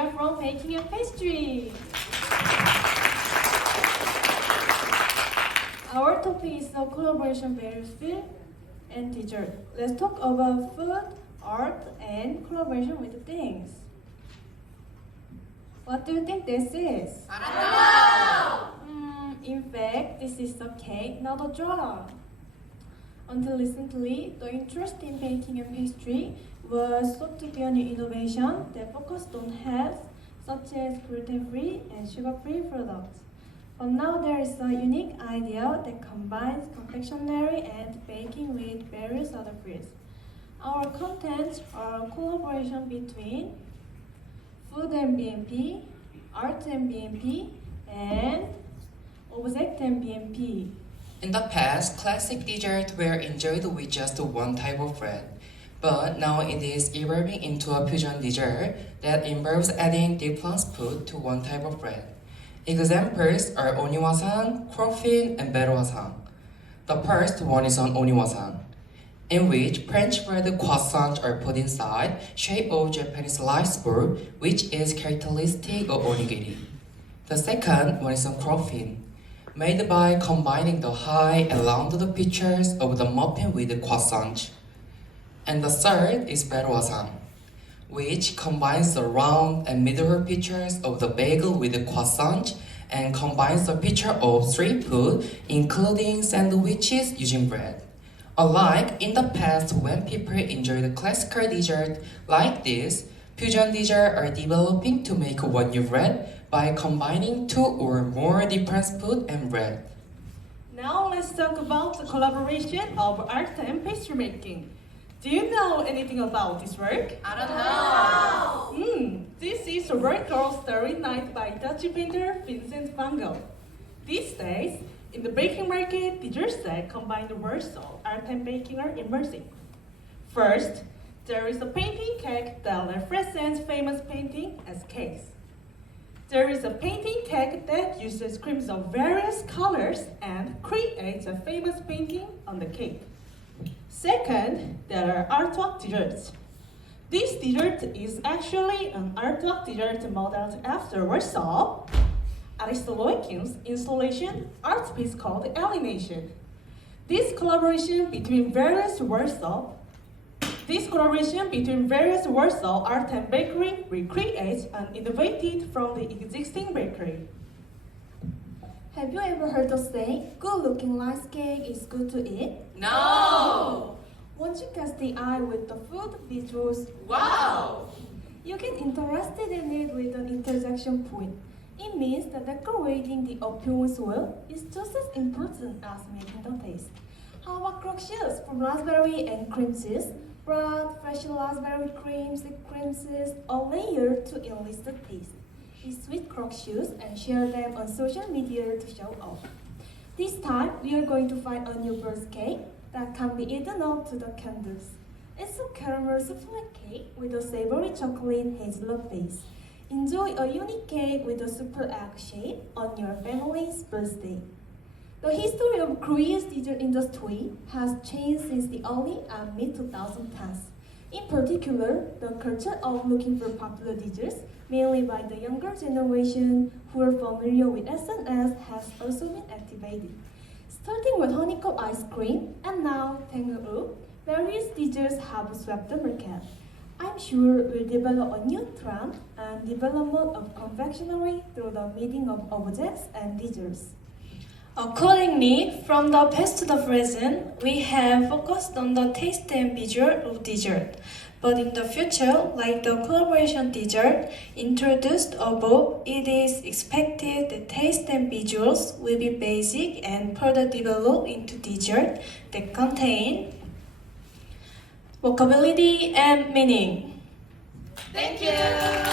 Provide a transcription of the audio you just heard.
are from Baking and Pastry. Our topic is the collaboration between food and dessert. Let's talk about food, art, and collaboration with things. What do you think this is? I don't know! In fact, this is a cake, not a jar. Until recently, the interest in baking and pastry was thought to be an innovation that focused on health, such as gluten-free and sugar-free products. But now there is a unique idea that combines confectionery and baking with various other fields. Our contents are a collaboration between food and BMP, art and BMP, and object and BMP. In the past, classic desserts were enjoyed with just one type of bread. But now it is evolving into a fusion dessert that involves adding different food to one type of bread. Examples are oniwasang, croffin, and beruwasang. The first one is on oniwasang, in which French bread croissants are put inside, shape of Japanese rice ball, which is characteristic of onigiri. The second one is on croffin, made by combining the high and rounded features of the muffin with the croissant. And the third is beruwasang, which combines the round and middle features of the bagel with the croissant and combines the feature of street food, including sandwiches using bread. Unlike in the past when people enjoyed classical dessert like this, fusion desserts are developing to make one new bread by combining two or more different food and bread. Now let's talk about the collaboration of art and pastry making. Do you know anything about this work? I don't know! This is a work called Starry Night by Dutch painter Vincent van Gogh. These days, in the baking market, dessert set combine the words of art and baking are emerging. First, there is a painting cake that represents famous painting as cakes. There is a painting cake that uses creams of various colors and creates a famous painting on the cake. Second, there are artwork desserts. This dessert is actually an artwork dessert modeled after Warsaw, Aristoloikin's installation art piece called Alienation. This collaboration between various Warsaw art and bakery recreates an innovated from the existing bakery. Have you ever heard the saying, good-looking rice cake is good to eat? No! Once you catch the eye with the food visuals, Wow! you get interested in it with an intersection point. It means that decorating the appearance well is just as important as making the taste. How about croquettes from raspberry and cream cheese? Bread, fresh raspberry cream cheese, all layered to enlist the taste. We sweet croquettes and share them on social media to show off. This time, we are going to find a new birth cake that can be eaten up to the candles. It's a caramel souffle cake with a savory chocolate hazelnut base. Enjoy a unique cake with a super egg shape on your family's birthday. The history of Korea's dessert industry has changed since the early and mid-2010s. In particular, the culture of looking for popular desserts, mainly by the younger generation who are familiar with SNS, has also been activated. Starting with honeycomb ice cream and now Tanguru, various desserts have swept the market. I'm sure we'll develop a new trend and development of confectionery through the meeting of objects and desserts. Accordingly, from the past to the present, we have focused on the taste and visual of dessert. But in the future, like the collaboration dessert introduced above, it is expected that taste and visuals will be basic and further developed into dessert that contain vocabulary and meaning. Thank you!